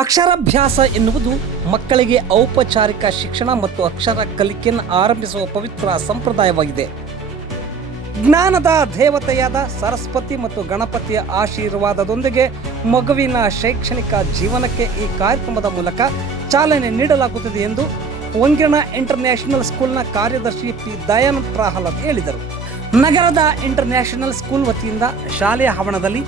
ಅಕ್ಷರಾಭ್ಯಾಸ ಎನ್ನುವುದು ಮಕ್ಕಳಿಗೆ ಔಪಚಾರಿಕ ಶಿಕ್ಷಣ ಮತ್ತು ಅಕ್ಷರ ಕಲಿಕೆಯನ್ನು ಆರಂಭಿಸುವ ಪವಿತ್ರ ಸಂಪ್ರದಾಯವಾಗಿದೆ. ಜ್ಞಾನದ ದೇವತೆಯಾದ ಸರಸ್ವತಿ ಮತ್ತು ಗಣಪತಿಯ ಆಶೀರ್ವಾದದೊಂದಿಗೆ ಮಗುವಿನ ಶೈಕ್ಷಣಿಕ ಜೀವನಕ್ಕೆ ಈ ಕಾರ್ಯಕ್ರಮದ ಮೂಲಕ ಚಾಲನೆ ನೀಡಲಾಗುತ್ತದೆ ಎಂದು ಒಂಗಿಣ ಇಂಟರ್ನ್ಯಾಷನಲ್ ಸ್ಕೂಲ್ನ ಕಾರ್ಯದರ್ಶಿ ಪಿ ದಯಾನಂದ ಪ್ರಹ್ಲಾದ್ ಹೇಳಿದರು. ನಗರದ ಇಂಟರ್ನ್ಯಾಷನಲ್ ಸ್ಕೂಲ್ ವತಿಯಿಂದ ಶಾಲೆಯ ಆವರಣದಲ್ಲಿ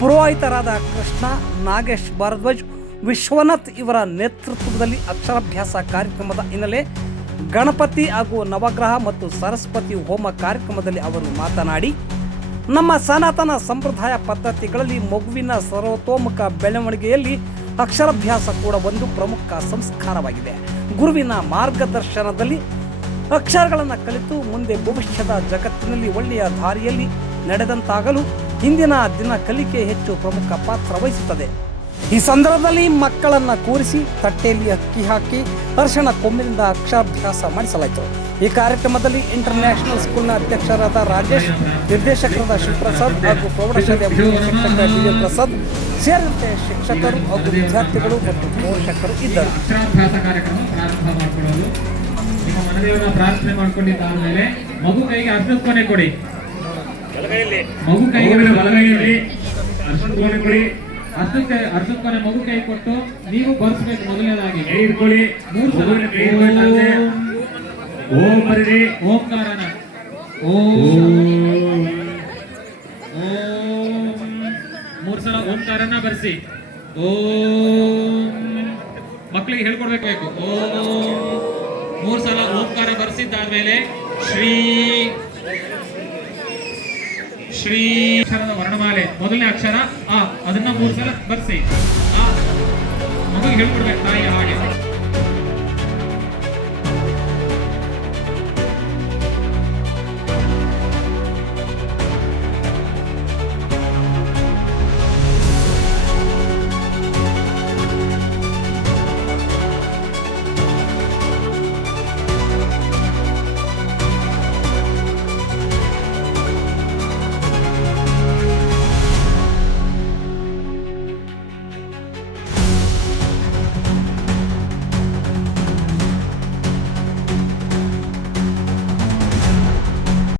ಪುರೋಹಿತರಾದ ಕೃಷ್ಣ, ನಾಗೇಶ್ ಭಾರದ್ವಾಜ್, ವಿಶ್ವನಾಥ್ ಇವರ ನೇತೃತ್ವದಲ್ಲಿ ಅಕ್ಷರಾಭ್ಯಾಸ ಕಾರ್ಯಕ್ರಮದ ಹಿನ್ನೆಲೆ ಗಣಪತಿ ಹಾಗೂ ನವಗ್ರಹ ಮತ್ತು ಸರಸ್ವತಿ ಹೋಮ ಕಾರ್ಯಕ್ರಮದಲ್ಲಿ ಅವರು ಮಾತನಾಡಿ, ನಮ್ಮ ಸನಾತನ ಸಂಪ್ರದಾಯ ಪದ್ಧತಿಗಳಲ್ಲಿ ಮಗುವಿನ ಸರ್ವತೋಮುಖ ಬೆಳವಣಿಗೆಯಲ್ಲಿ ಅಕ್ಷರಾಭ್ಯಾಸ ಕೂಡ ಒಂದು ಪ್ರಮುಖ ಸಂಸ್ಕಾರವಾಗಿದೆ. ಗುರುವಿನ ಮಾರ್ಗದರ್ಶನದಲ್ಲಿ ಅಕ್ಷರಗಳನ್ನು ಕಲಿತು ಮುಂದೆ ಭವಿಷ್ಯದ ಜಗತ್ತಿನಲ್ಲಿ ಒಳ್ಳೆಯ ದಾರಿಯಲ್ಲಿ ನಡೆದಂತಾಗಲು ಇಂದಿನ ದಿನ ಕಲಿಕೆ ಹೆಚ್ಚು ಪ್ರಮುಖ ಪಾತ್ರ ವಹಿಸುತ್ತದೆ. ಈ ಸಂದರ್ಭದಲ್ಲಿ ಮಕ್ಕಳನ್ನು ಕೂರಿಸಿ ತಟ್ಟೆಯಲ್ಲಿ ಅಕ್ಕಿ ಹಾಕಿ ಅರಿಶಿಣ ಕೊಂಬಿನಿಂದ ಅಕ್ಷರಾಭ್ಯಾಸ ಮಾಡಿಸಲಾಯಿತು. ಈ ಕಾರ್ಯಕ್ರಮದಲ್ಲಿ ಇಂಟರ್ನ್ಯಾಷನಲ್ ಸ್ಕೂಲ್ನ ಅಧ್ಯಕ್ಷರಾದ ರಾಜೇಶ್, ನಿರ್ದೇಶಕರಾದ ಶಿವಪ್ರಸಾದ್ ಹಾಗೂ ಪ್ರೌಢಶಾಲೆಯ ಶಿಕ್ಷಕ ಡಿ ಪ್ರಸಾದ್ ಸೇರಿದಂತೆ ಶಿಕ್ಷಕರು ಹಾಗೂ ವಿದ್ಯಾರ್ಥಿಗಳು ಮತ್ತು ಪೋಷಕರು ಇದ್ದರು. ಪ್ರಾರ್ಥನೆ ಮಾಡ್ಕೊಂಡಿದ್ದಾದ್ಮೇಲೆ ಮಗು ಕೈಗೆ ಅರ್ಶದ ಕೊನೆ ಕೊಡಿ. ಮಗು ಕೈಗೆ ಬಲಗೈಯಲ್ಲಿ ಅರ್ಶದ ಕೊನೆ ಕೊಡಿ. ಅರ್ಶದ ಕೊನೆ ಮಗು ಕೈ ಕೊಟ್ಟು ನೀವು ಬರ್ಸ್ಬೇಕು. ಮೊದಲನೇದಾಗಿ ಕೈ ಇಟ್ಕೊಳ್ಳಿ. ಓಂ ಬರೀರಿ. ಓಂಕಾರನ ಮೂರು ಸಲ ಓಂಕಾರನ ಬರ್ಸಿ. ಓಂ ಮಕ್ಕಳಿಗೆ ಹೇಳ್ಕೊಡ್ಬೇಕು. ಓಂ ಮೂರು ಸಲ ಓಂಕಾರ ಬರ್ಸಿದ್ದಾದ್ಮೇಲೆ ಶ್ರೀ ಶ್ರೀ ಅಕ್ಷರದ ವರ್ಣಮಾಲೆ ಮೊದಲನೇ ಅಕ್ಷರ ಆ ಅದನ್ನ ಮೂರು ಸಲ ಬರ್ಸಿ. ಆ ಮಗುಗೆ ಹೇಳ್ಕೊಡ್ಬೇಕು ತಾಯಿ ಹಾಗೆ.